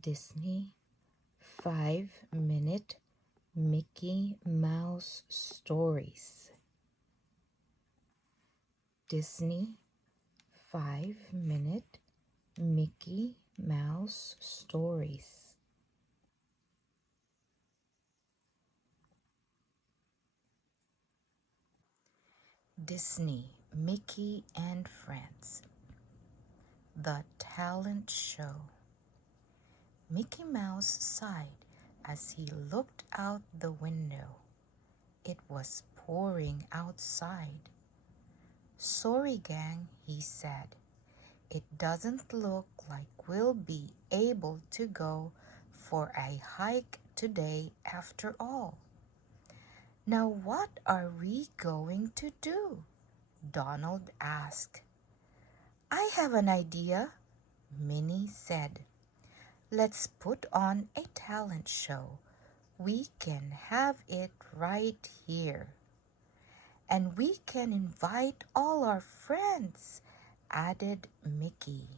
Disney 5-minute Mickey Mouse stories. Disney 5-minute Mickey Mouse stories. Disney Mickey and Friends. The Talent Show. Mickey Mouse sighed as he looked out the window. It was pouring outside. "Sorry, gang," he said. "It doesn't look like we'll be able to go for a hike today after all." "Now what are we going to do?" Donald asked. "I have an idea," Minnie said. "Let's put on a talent show. We can have it right here. And we can invite all our friends," added Mickey.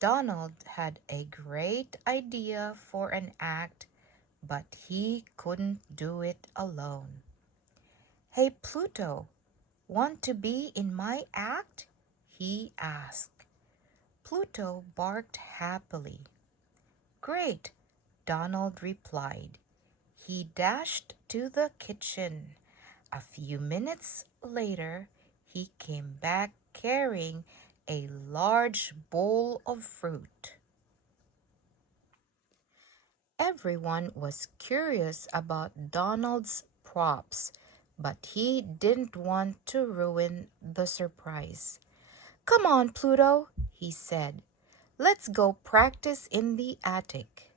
Donald had a great idea for an act, but he couldn't do it alone. "Hey, Pluto, want to be in my act?" he asked. Pluto barked happily. "Great," Donald replied. He dashed to the kitchen. A few minutes later, he came back carrying a large bowl of fruit. Everyone was curious about Donald's props, but he didn't want to ruin the surprise. "Come on, Pluto," he said. "Let's go practice in the attic."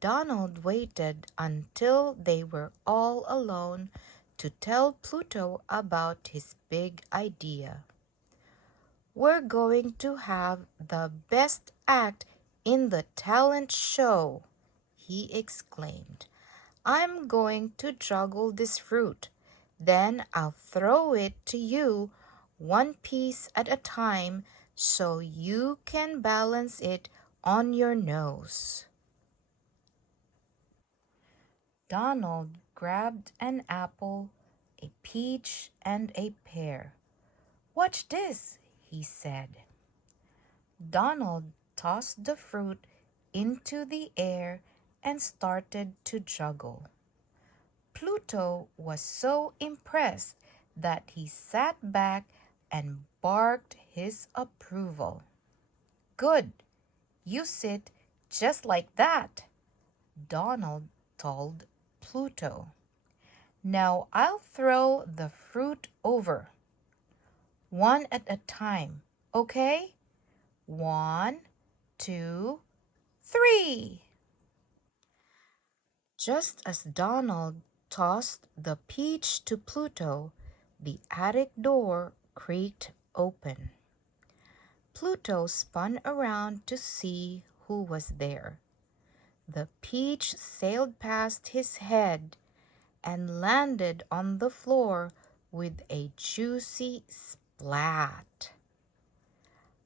Donald waited until they were all alone to tell Pluto about his big idea. "We're going to have the best act in the talent show," he exclaimed. "I'm going to juggle this fruit. Then I'll throw it to you one piece at a time so you can balance it on your nose." Donald grabbed an apple, a peach, and a pear. "Watch this," he said. Donald tossed the fruit into the air and started to juggle. Pluto was so impressed that he sat back and barked his approval. "Good, you sit just like that," Donald told Pluto. "Now I'll throw the fruit over. One at a time, okay? 1, 2, 3. Just as Donald tossed the peach to Pluto, the attic door creaked open. Pluto spun around to see who was there. The peach sailed past his head and landed on the floor with a juicy splat.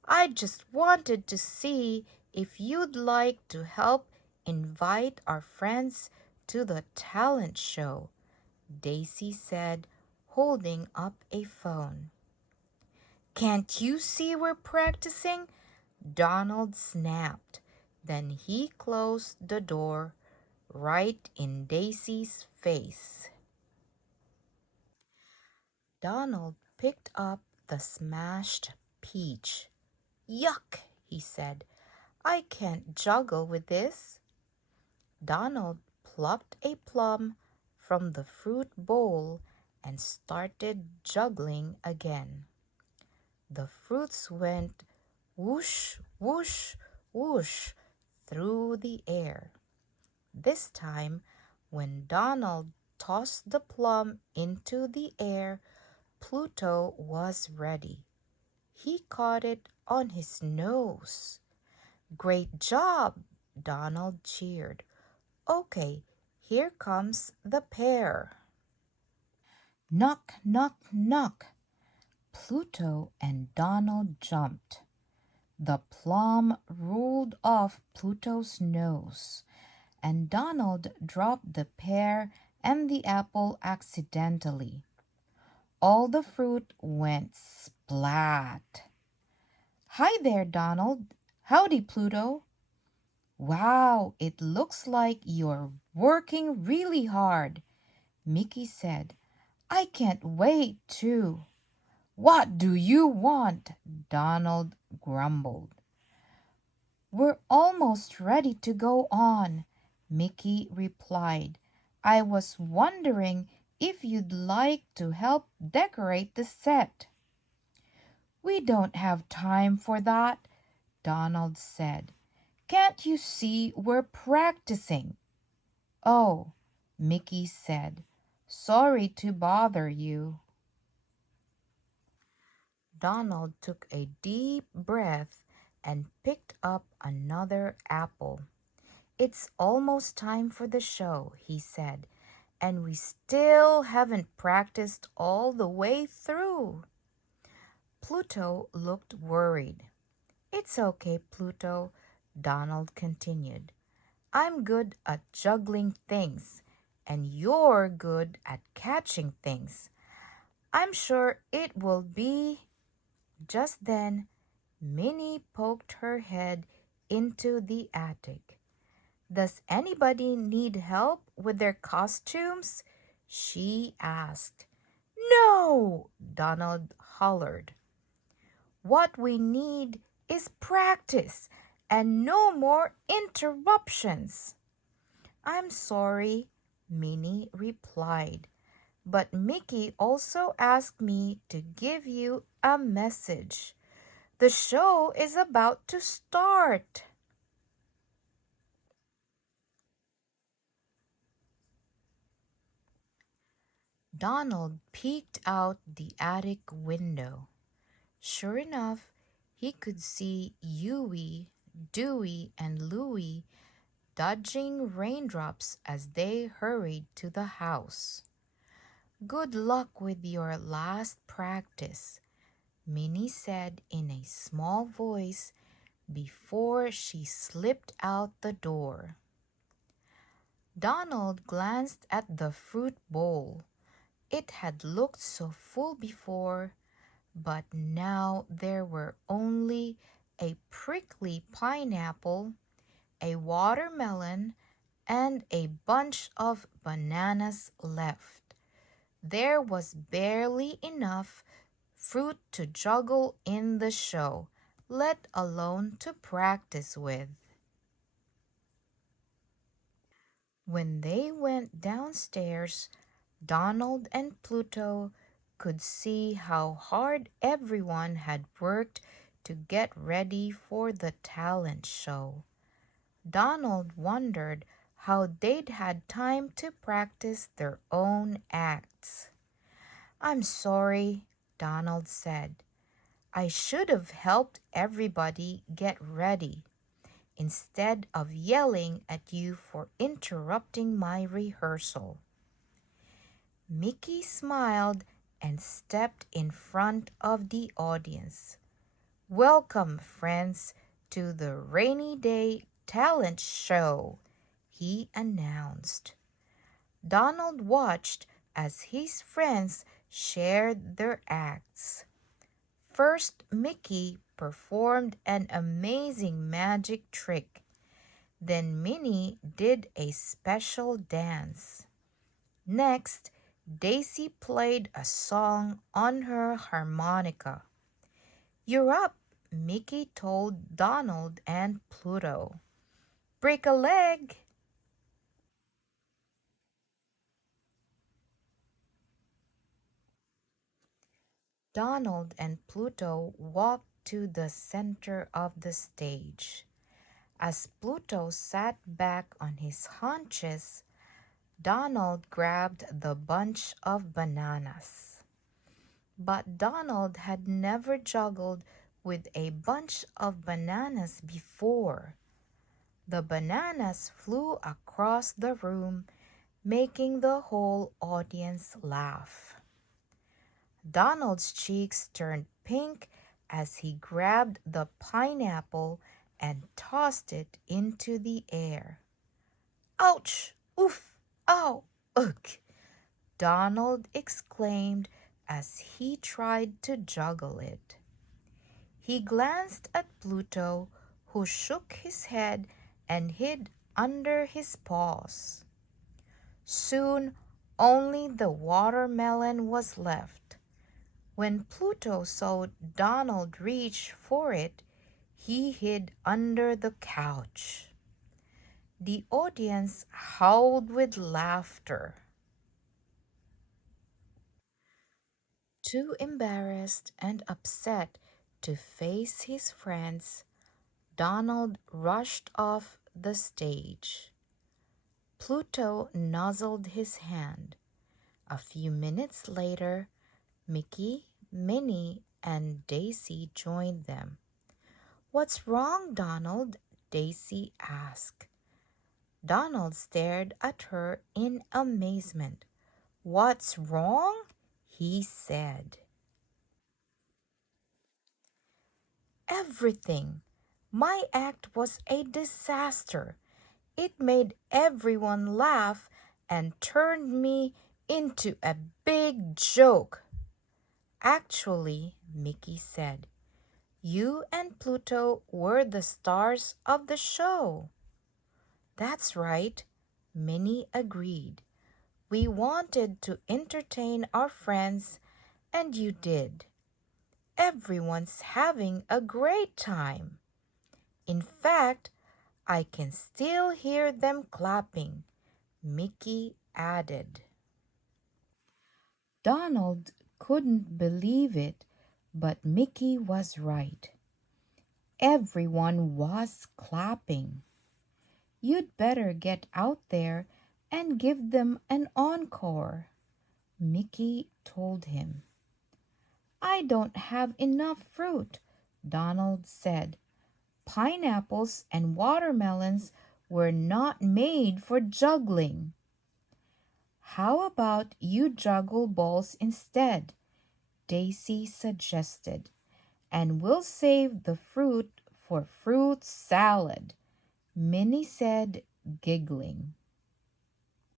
"I just wanted to see if you'd like to help invite our friends to the talent show," Daisy said, holding up a phone. "Can't you see we're practicing?" Donald snapped. Then he closed the door right in Daisy's face. Donald picked up the smashed peach. "Yuck," he said. "I can't juggle with this." Donald plucked a plum from the fruit bowl and started juggling again. The fruits went whoosh, whoosh, whoosh through the air. This time, when Donald tossed the plum into the air, Pluto was ready. He caught it on his nose. "Great job!" Donald cheered. "Okay, here comes the pear." Knock, knock, knock. Pluto and Donald jumped. The plum rolled off Pluto's nose, and Donald dropped the pear and the apple accidentally. All the fruit went splat. Hi there, Donald. Howdy, Pluto. Wow, it looks like you're working really hard, Mickey said. I can't wait to. What do you want? Donald grumbled. We're almost ready to go on, Mickey replied. I was wondering if you'd like to help decorate the set. We don't have time for that, Donald said. Can't you see we're practicing? Oh, Mickey said. Sorry to bother you. Donald took a deep breath and picked up another apple. It's almost time for the show, he said, and we still haven't practiced all the way through. Pluto looked worried. It's okay, Pluto, Donald continued. I'm good at juggling things, and you're good at catching things. I'm sure it will be. Just then, Minnie poked her head into the attic. Does anybody need help with their costumes? She asked. No, Donald hollered. What we need is practice and no more interruptions. I'm sorry, Minnie replied, but Mickey also asked me to give you a message. The show is about to start. Donald peeked out the attic window. Sure enough, he could see Huey, Dewey, and Louie dodging raindrops as they hurried to the house. Good luck with your last practice, Minnie said in a small voice before she slipped out the door. Donald glanced at the fruit bowl. It had looked so full before, but now there were only a prickly pineapple, a watermelon, and a bunch of bananas left. There was barely enough fruit to juggle in the show, let alone to practice with. When they went downstairs, Donald and Pluto could see how hard everyone had worked to get ready for the talent show. Donald wondered how they'd had time to practice their own acts. I'm sorry, Donald said. I should have helped everybody get ready instead of yelling at you for interrupting my rehearsal. Mickey smiled and stepped in front of the audience. Welcome, friends, to the Rainy Day Talent Show, he announced. Donald watched as his friends shared their acts. First, Mickey performed an amazing magic trick. Then Minnie did a special dance. Next, Daisy played a song on her harmonica. You're up, Mickey told Donald and Pluto. Break a leg. Donald and Pluto walked to the center of the stage. As Pluto sat back on his haunches, Donald grabbed the bunch of bananas. But Donald had never juggled with a bunch of bananas before. The bananas flew across the room, making the whole audience laugh. Donald's cheeks turned pink as he grabbed the pineapple and tossed it into the air. Ouch! Oof! Ow! Ugh! Donald exclaimed as he tried to juggle it. He glanced at Pluto, who shook his head and hid under his paws. Soon only the watermelon was left. When Pluto saw Donald reach for it, he hid under the couch. The audience howled with laughter. Too embarrassed and upset to face his friends, Donald rushed off the stage. Pluto nuzzled his hand. A few minutes later, Mickey, Minnie, and Daisy joined them. "What's wrong, Donald?" Daisy asked. Donald stared at her in amazement. "What's wrong?" he said. "Everything. My act was a disaster. It made everyone laugh and turned me into a big joke." "Actually," Mickey said, "you and Pluto were the stars of the show." "That's right," Minnie agreed. "We wanted to entertain our friends, and you did. Everyone's having a great time. In fact, I can still hear them clapping," Mickey added. Donald couldn't believe it, but Mickey was right. Everyone was clapping. "You'd better get out there and give them an encore," Mickey told him. "I don't have enough fruit," Donald said. "Pineapples and watermelons were not made for juggling." "How about you juggle balls instead?" Daisy suggested. "And we'll save the fruit for fruit salad," Minnie said, giggling.